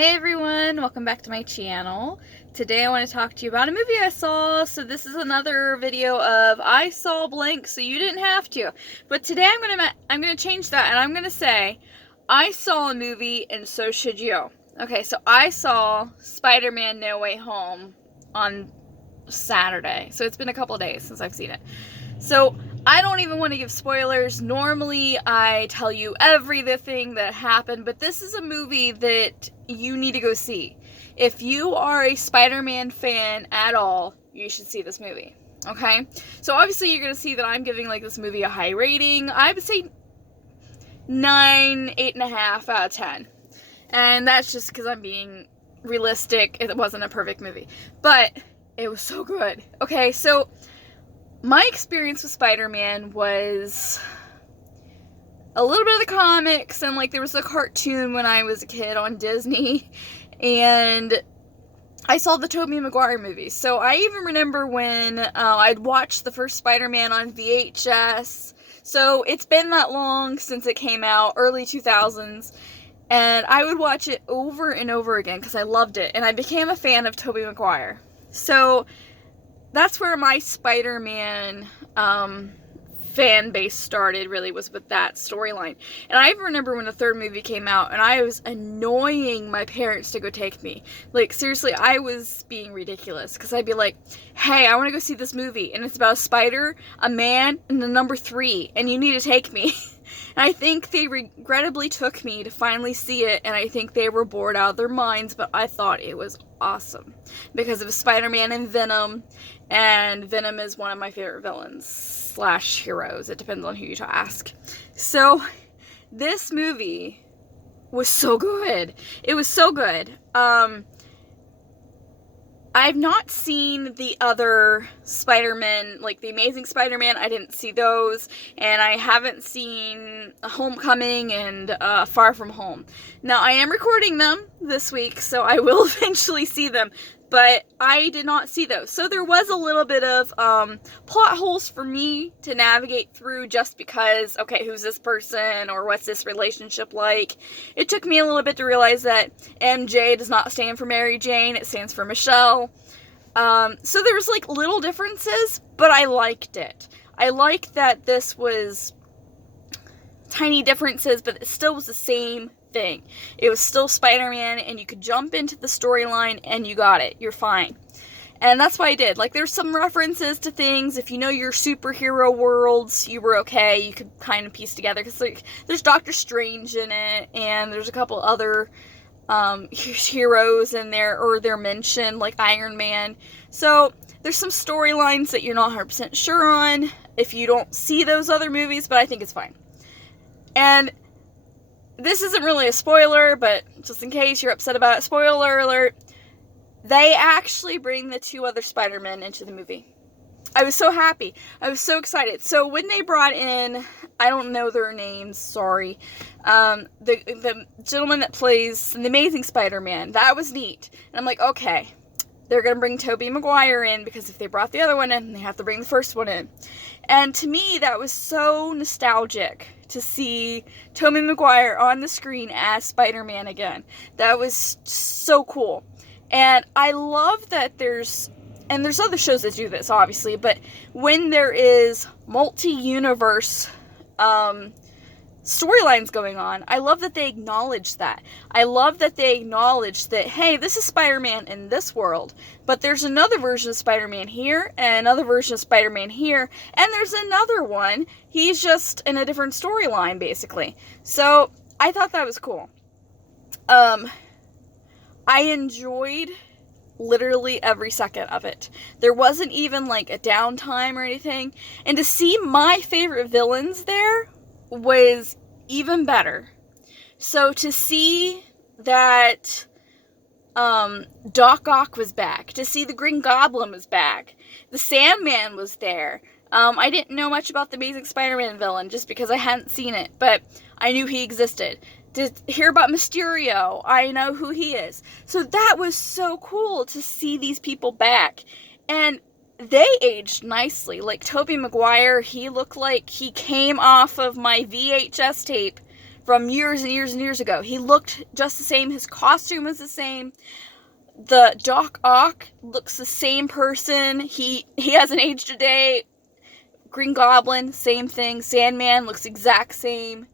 Hey everyone, welcome back to my channel. Today I want to talk to you about a movie I saw. So this is another video of I saw blank so you didn't have to. But today I'm gonna change that and I'm gonna say I saw a movie and so should you. Okay, so I saw Spider-Man No Way Home on Saturday. So it's been a couple days since I've seen it. So I don't even want to give spoilers. Normally I tell you everything that happened, but this is a movie that you need to go see. If you are a Spider-Man fan at all, you should see this movie. Okay? So obviously you're going to see that I'm giving like this movie a high rating. I would say 9, 8.5 out of 10. And that's just because I'm being realistic. It wasn't a perfect movie. But it was so good. Okay, so my experience with Spider-Man was a little bit of the comics, and like there was a cartoon when I was a kid on Disney, and I saw the Tobey Maguire movies. So I even remember when I'd watched the first Spider-Man on VHS. So it's been that long since it came out, early 2000s, and I would watch it over and over again because I loved it, and I became a fan of Tobey Maguire. So that's where my Spider-Man fan base started, really, was with that storyline. And I remember when the third movie came out, and I was annoying my parents to go take me. Like, seriously, I was being ridiculous, because I'd be like, hey, I want to go see this movie, and it's about a spider, a man, and the number 3, and you need to take me. And I think they regrettably took me to finally see it, and I think they were bored out of their minds, but I thought it was awesome. Because of Spider-Man and Venom is one of my favorite villains / heroes. It depends on who you ask. So, this movie was so good. It was so good. I've not seen the other Spider-Man, like the Amazing Spider-Man. I didn't see those, and I haven't seen Homecoming and Far From Home. Now, I am recording them this week, so I will eventually see them, but I did not see those. So there was a little bit of plot holes for me to navigate through, just because, okay, who's this person, or what's this relationship like? It took me a little bit to realize that MJ does not stand for Mary Jane, it stands for Michelle. So there was like little differences, but I liked it. I liked that this was tiny differences, but it still was the same thing. It was still Spider-Man, and you could jump into the storyline and you got it. You're fine. And that's what I did. Like, there's some references to things. If you know your superhero worlds, you were okay. You could kind of piece together. Because, like, there's Doctor Strange in it, and there's a couple other heroes in there, or they're mentioned, like Iron Man. So, there's some storylines that you're not 100% sure on if you don't see those other movies, but I think it's fine. And this isn't really a spoiler, but just in case you're upset about it, spoiler alert, they actually bring the 2 other Spider-Men into the movie. I was so happy. I was so excited. So when they brought in, I don't know their names, sorry, the gentleman that plays the Amazing Spider-Man, that was neat. And I'm like, okay, they're going to bring Tobey Maguire in, because if they brought the other one in, they have to bring the first one in. And to me, that was so nostalgic to see Tobey Maguire on the screen as Spider-Man again. That was so cool. And I love that there's other shows that do this, obviously, but when there is multi-universe storylines going on, I love that they acknowledge that. I love that they acknowledge that, hey, this is Spider-Man in this world, but there's another version of Spider-Man here, and another version of Spider-Man here, and there's another one. He's just in a different storyline, basically. So, I thought that was cool. I enjoyed literally every second of it. There wasn't even like a downtime or anything, and to see my favorite villains there was even better. So to see that Doc Ock was back, to see the Green Goblin was back, the Sandman was there. I didn't know much about the Amazing Spider-Man villain just because I hadn't seen it, but I knew he existed. To hear about Mysterio, I know who he is. So that was so cool to see these people back. And they aged nicely. Like Tobey Maguire, he looked like he came off of my VHS tape from years and years and years ago. He looked just the same. His costume was the same. The Doc Ock looks the same person. He hasn't aged a day. Green Goblin, same thing. Sandman looks exact same.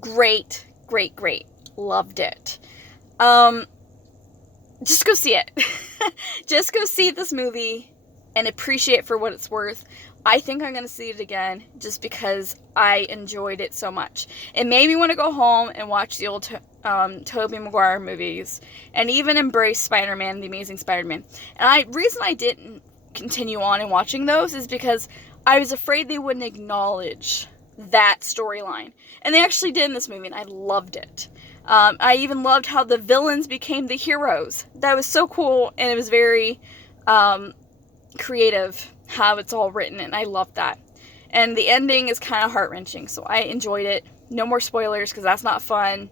Great, great, great. Loved it. Just go see it. Just go see this movie and appreciate it for what it's worth. I think I'm going to see it again just because I enjoyed it so much. It made me want to go home and watch the old Tobey Maguire movies and even embrace Spider-Man, The Amazing Spider-Man. And reason I didn't continue on and watching those is because I was afraid they wouldn't acknowledge that storyline. And they actually did in this movie, and I loved it. I even loved how the villains became the heroes. That was so cool, and it was very creative how it's all written, and I loved that. And the ending is kind of heart-wrenching, so I enjoyed it. No more spoilers, because that's not fun.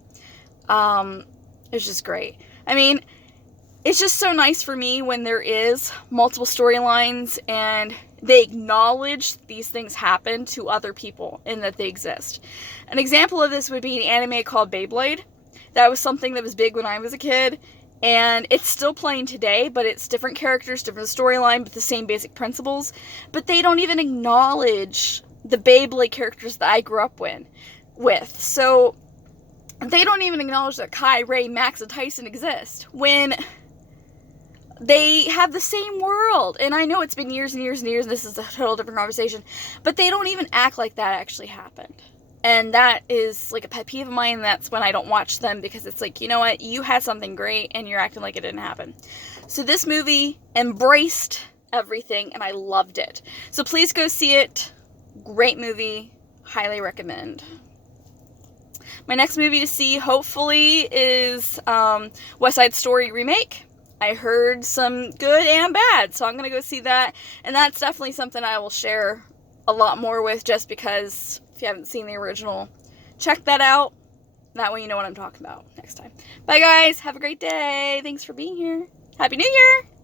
It's just great. I mean, it's just so nice for me when there is multiple storylines, and they acknowledge these things happen to other people, and that they exist. An example of this would be an anime called Beyblade. That was something that was big when I was a kid, and it's still playing today, but it's different characters, different storyline, but the same basic principles. But they don't even acknowledge the Beyblade characters that I grew up with. So they don't even acknowledge that Kai, Ray, Max, and Tyson exist when they have the same world. And I know it's been years and years and years, and this is a total different conversation, but they don't even act like that actually happened. And that is like a pet peeve of mine, and that's when I don't watch them, because it's like, you know what, you had something great and you're acting like it didn't happen. So this movie embraced everything, and I loved it. So please go see it. Great movie. Highly recommend. My next movie to see, hopefully, is West Side Story remake. I heard some good and bad, so I'm going to go see that. And that's definitely something I will share a lot more with, just because if you haven't seen the original, check that out. That way you know what I'm talking about next time. Bye, guys. Have a great day. Thanks for being here. Happy New Year.